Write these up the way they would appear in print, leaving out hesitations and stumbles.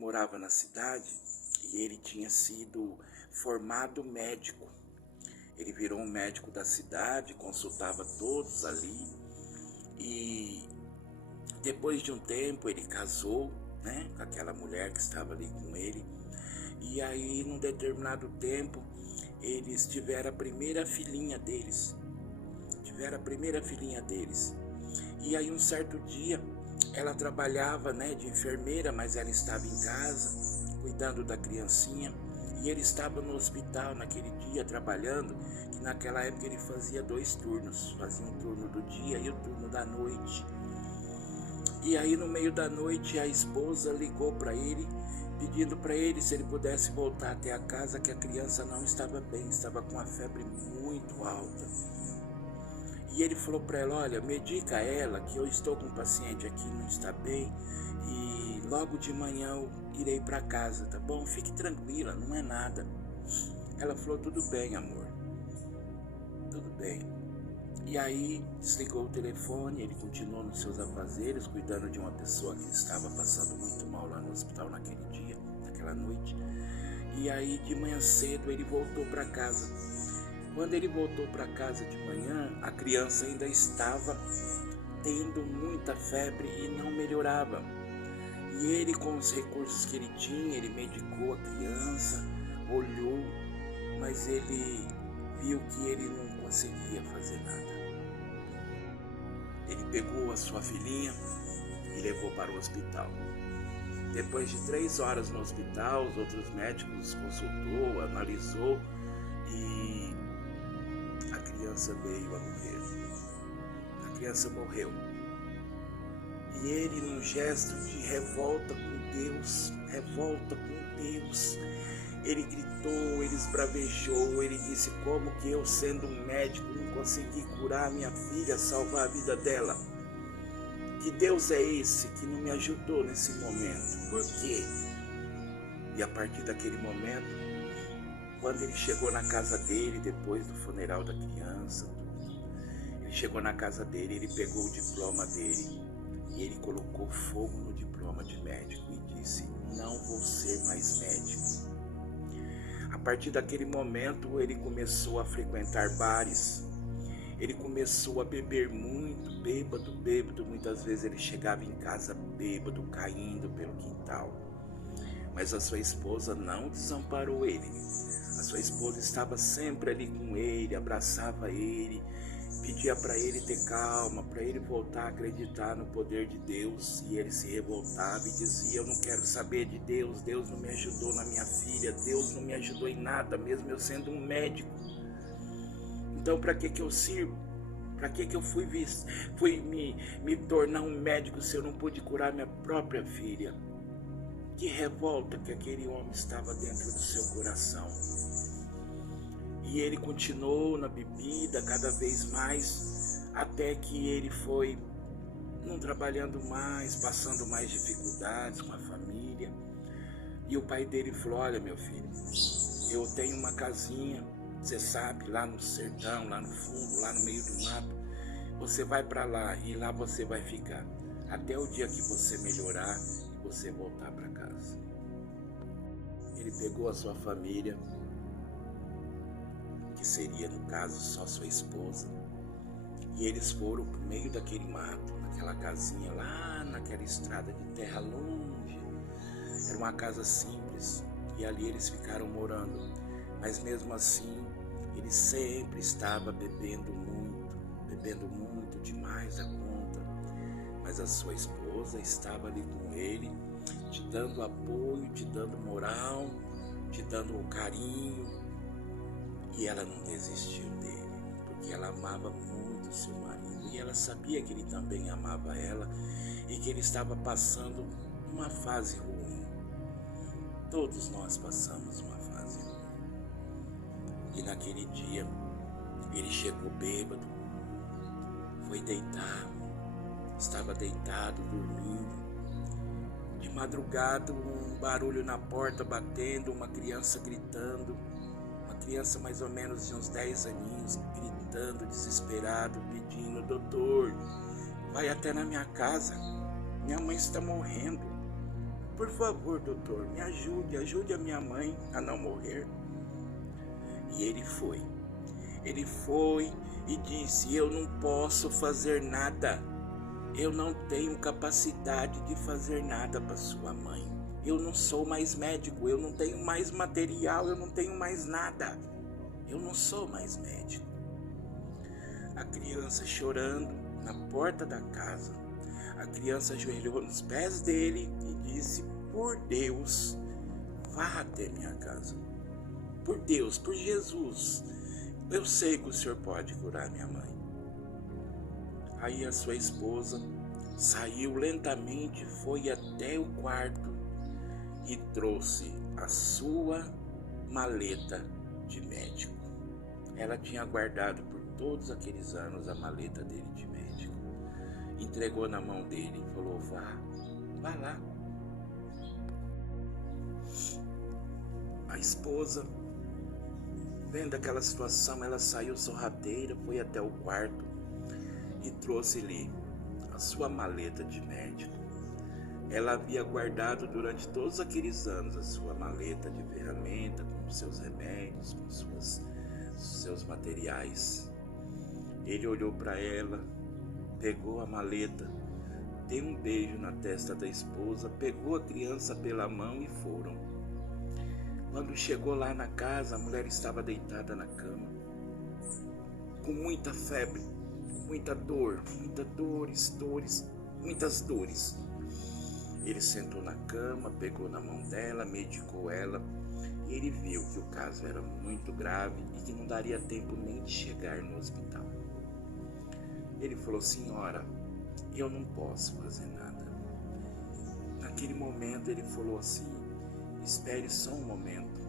morava na cidade e ele tinha sido formado médico. Ele virou um médico da cidade, consultava todos ali e depois de um tempo ele casou, né, com aquela mulher que estava ali com ele. E aí, num determinado tempo, eles tiveram a primeira filhinha deles. E aí, um certo dia, ela trabalhava, né, de enfermeira, mas ela estava em casa, cuidando da criancinha. E ele estava no hospital naquele dia, trabalhando, que naquela época ele fazia 2 turnos. Fazia um turno do dia e o turno da noite. E aí, no meio da noite, a esposa ligou para ele, pedindo para ele se ele pudesse voltar até a casa, que a criança não estava bem, estava com uma febre muito alta. E ele falou para ela: olha, medica ela, que eu estou com um paciente aqui, não está bem, e logo de manhã eu irei para casa, tá bom? Fique tranquila, não é nada. Ela falou: tudo bem, amor, tudo bem. E aí desligou o telefone, ele continuou nos seus afazeres, cuidando de uma pessoa que estava passando muito mal lá no hospital naquele dia, naquela noite. E aí de manhã cedo ele voltou para casa. Quando ele voltou para casa de manhã, a criança ainda estava tendo muita febre e não melhorava. E ele, com os recursos que ele tinha, ele medicou a criança, olhou, mas ele viu que ele não conseguia fazer nada. Ele pegou a sua filhinha e levou para o hospital. Depois de 3 horas no hospital, os outros médicos consultou, analisou e a criança veio a morrer. A criança morreu. E ele, num gesto de revolta com Deus, ele gritou, ele esbravejou, ele disse: como que eu, sendo um médico, não consegui curar minha filha, salvar a vida dela? Que Deus é esse que não me ajudou nesse momento? Por quê? E a partir daquele momento, quando ele chegou na casa dele, depois do funeral da criança, ele chegou na casa dele, ele pegou o diploma dele e ele colocou fogo no diploma de médico e disse: não vou ser mais médico. A partir daquele momento, ele começou a frequentar bares, ele começou a beber muito, bêbado, muitas vezes ele chegava em casa bêbado, caindo pelo quintal. Mas a sua esposa não desamparou ele, a sua esposa estava sempre ali com ele, abraçava ele, pedia para ele ter calma, para ele voltar a acreditar no poder de Deus. E ele se revoltava e dizia: eu não quero saber de Deus, Deus não me ajudou na minha filha, Deus não me ajudou em nada, mesmo eu sendo um médico. Então para que eu sirvo? Para que eu fui me tornar um médico se eu não pude curar minha própria filha? Que revolta que aquele homem estava dentro do seu coração. E ele continuou na bebida cada vez mais, até que ele foi não trabalhando mais, passando mais dificuldades com a família. E o pai dele falou: olha, meu filho, eu tenho uma casinha, você sabe, lá no sertão, lá no fundo, lá no meio do mato. Você vai para lá e lá você vai ficar, até o dia que você melhorar e você voltar para casa. Ele pegou a sua família, que seria no caso só sua esposa, e eles foram pro meio daquele mato, naquela casinha lá naquela estrada de terra longe. Era uma casa simples e ali eles ficaram morando, mas mesmo assim ele sempre estava bebendo muito demais da conta. Mas a sua esposa estava ali com ele, te dando apoio, te dando moral, te dando um carinho. E ela não desistiu dele, porque ela amava muito seu marido. E ela sabia que ele também amava ela e que ele estava passando uma fase ruim. Todos nós passamos uma fase ruim. E naquele dia, ele chegou bêbado, foi deitar, estava deitado, dormindo. De madrugada, um barulho na porta batendo, uma criança gritando. Criança mais ou menos de uns 10 aninhos, gritando, desesperado, pedindo: doutor, vai até na minha casa, minha mãe está morrendo, por favor, doutor, me ajude a minha mãe a não morrer. E ele foi e disse: eu não posso fazer nada, eu não tenho capacidade de fazer nada para sua mãe, eu não sou mais médico, eu não tenho mais material, eu não tenho mais nada, eu não sou mais médico. A criança chorando na porta da casa, a criança ajoelhou nos pés dele e disse: por Deus, vá até minha casa, por Deus, por Jesus, eu sei que o senhor pode curar minha mãe. Aí a sua esposa saiu lentamente, foi até o quarto e trouxe a sua maleta de médico. Ela tinha guardado por todos aqueles anos a maleta dele de médico. Entregou na mão dele e falou: vá lá. A esposa, vendo aquela situação, ela saiu sorrateira, foi até o quarto e trouxe-lhe a sua maleta de médico. Ela havia guardado durante todos aqueles anos a sua maleta de ferramenta, com seus remédios, com seus materiais. Ele olhou para ela, pegou a maleta, deu um beijo na testa da esposa, pegou a criança pela mão e foram. Quando chegou lá na casa, a mulher estava deitada na cama, com muita febre, com muita dor, muitas dores. Ele sentou na cama, pegou na mão dela, medicou ela, e ele viu que o caso era muito grave e que não daria tempo nem de chegar no hospital. Ele falou: senhora, eu não posso fazer nada. Naquele momento ele falou assim: espere só um momento.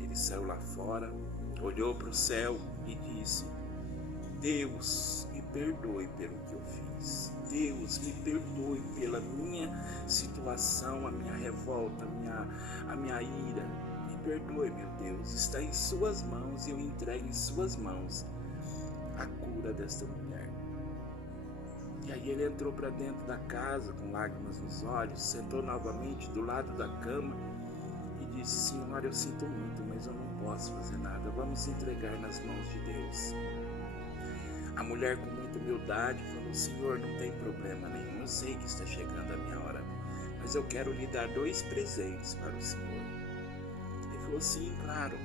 Ele saiu lá fora, olhou para o céu e disse: Deus, me perdoe pelo que eu fiz. Deus, me perdoe pela minha situação, a minha revolta, a minha ira. Me perdoe, meu Deus. Está em suas mãos e eu entrego em suas mãos a cura desta mulher. E aí ele entrou para dentro da casa com lágrimas nos olhos, sentou novamente do lado da cama e disse: senhora, eu sinto muito, mas eu não posso fazer nada. Vamos entregar nas mãos de Deus. A mulher, com muita humildade, falou: senhor, não tem problema nenhum, eu sei que está chegando a minha hora, mas eu quero lhe dar 2 presentes para o senhor. Ele falou: sim, claro.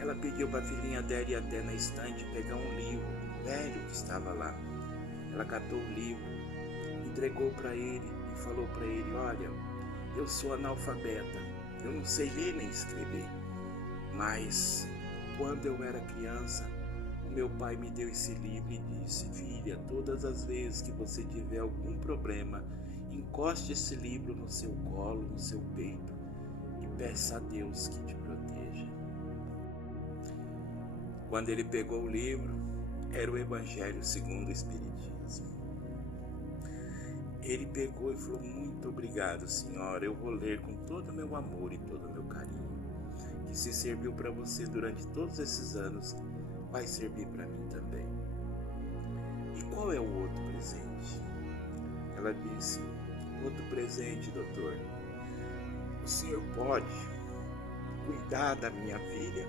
Ela pediu para a filhinha dela ir até na estante pegar um livro velho que estava lá. Ela catou o livro, entregou para ele e falou para ele: olha, eu sou analfabeta, eu não sei ler nem escrever, mas quando eu era criança, meu pai me deu esse livro e disse: filha, todas as vezes que você tiver algum problema, encoste esse livro no seu colo, no seu peito e peça a Deus que te proteja. Quando ele pegou o livro, era o Evangelho segundo o Espiritismo. Ele pegou e falou: muito obrigado, senhora, eu vou ler com todo o meu amor e todo o meu carinho, que se serviu para você durante todos esses anos, vai servir para mim também. E qual é o outro presente? Ela disse: outro presente, doutor, o senhor pode cuidar da minha filha?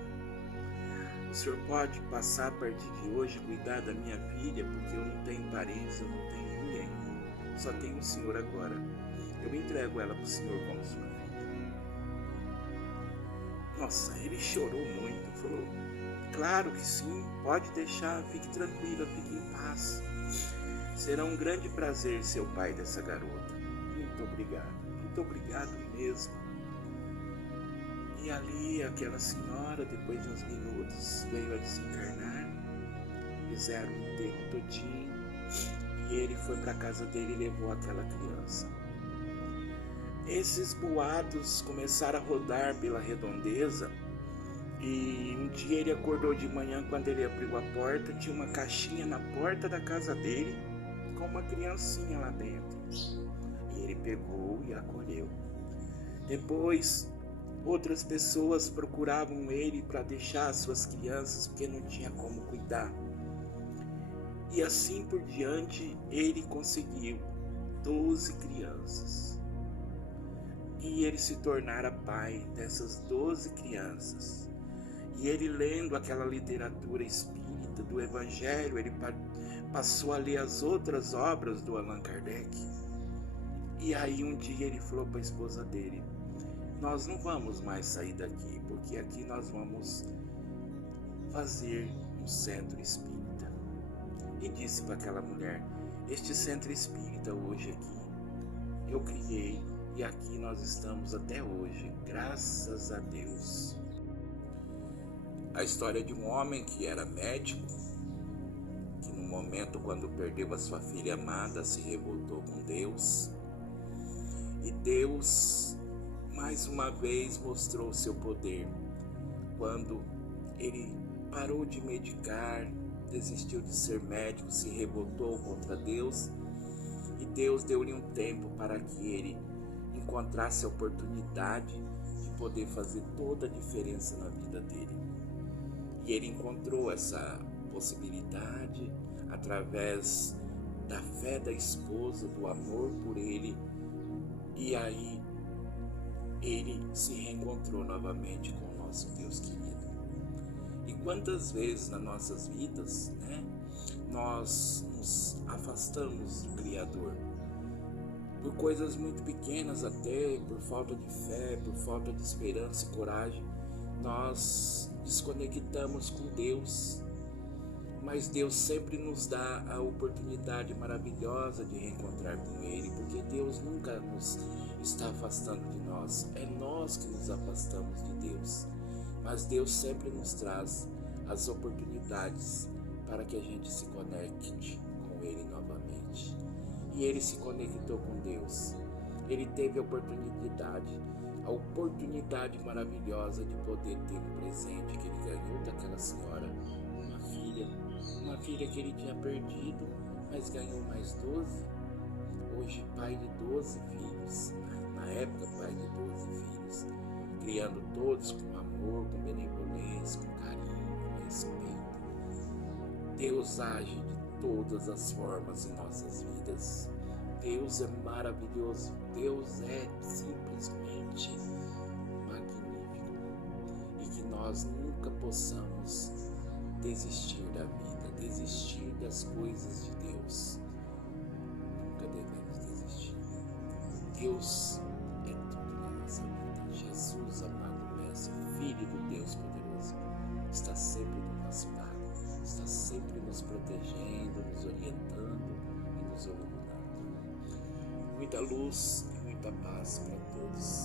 O senhor pode passar a partir de hoje cuidar da minha filha, porque eu não tenho parentes, eu não tenho ninguém, só tenho o senhor agora. Eu entrego ela para o senhor como sua filha. Nossa, ele chorou muito, falou: claro que sim, pode deixar, fique tranquila, fique em paz. Será um grande prazer ser o pai dessa garota. Muito obrigado mesmo. E ali aquela senhora, depois de uns minutos, veio a desencarnar. Fizeram o enterro todinho e ele foi para a casa dele e levou aquela criança. Esses boatos começaram a rodar pela redondeza. E um dia ele acordou de manhã, quando ele abriu a porta, tinha uma caixinha na porta da casa dele, com uma criancinha lá dentro. E ele pegou e acolheu. Depois, outras pessoas procuravam ele para deixar as suas crianças, porque não tinha como cuidar. E assim por diante, ele conseguiu 12 crianças. e ele se tornara pai dessas 12 crianças. E ele, lendo aquela literatura espírita do Evangelho, ele passou a ler as outras obras do Allan Kardec. E aí um dia ele falou para a esposa dele: nós não vamos mais sair daqui, porque aqui nós vamos fazer um centro espírita. E disse para aquela mulher: este centro espírita hoje aqui eu criei, e aqui nós estamos até hoje, graças a Deus. A história de um homem que era médico, que no momento quando perdeu a sua filha amada se revoltou com Deus, e Deus mais uma vez mostrou o seu poder quando ele parou de medicar, desistiu de ser médico, se revoltou contra Deus, e Deus deu-lhe um tempo para que ele encontrasse a oportunidade de poder fazer toda a diferença na vida dele. E ele encontrou essa possibilidade através da fé da esposa, do amor por ele, e aí ele se reencontrou novamente com o nosso Deus querido. E quantas vezes nas nossas vidas, nós nos afastamos do Criador, por coisas muito pequenas até, por falta de fé, por falta de esperança e coragem, nós desconectamos com Deus, mas Deus sempre nos dá a oportunidade maravilhosa de reencontrar com Ele, porque Deus nunca nos está afastando de nós, é nós que nos afastamos de Deus, mas Deus sempre nos traz as oportunidades para que a gente se conecte com Ele novamente. E ele se conectou com Deus, ele teve a oportunidade maravilhosa de poder ter um presente que ele ganhou daquela senhora, uma filha que ele tinha perdido, mas ganhou mais 12, hoje pai de 12 filhos, na época pai de 12 filhos, criando todos com amor, com benevolência, com carinho, com respeito. Deus age de todas as formas em nossas vidas. Deus é maravilhoso, Deus é simplesmente magnífico, e que nós nunca possamos desistir da vida, desistir das coisas de Deus. Nunca devemos desistir. Deus é tudo na nossa vida. Jesus, amado Mestre, Filho do Deus poderoso, está sempre do nosso lado, está sempre nos protegendo, nos orientando e nos iluminando. Muita luz e muita paz para todos.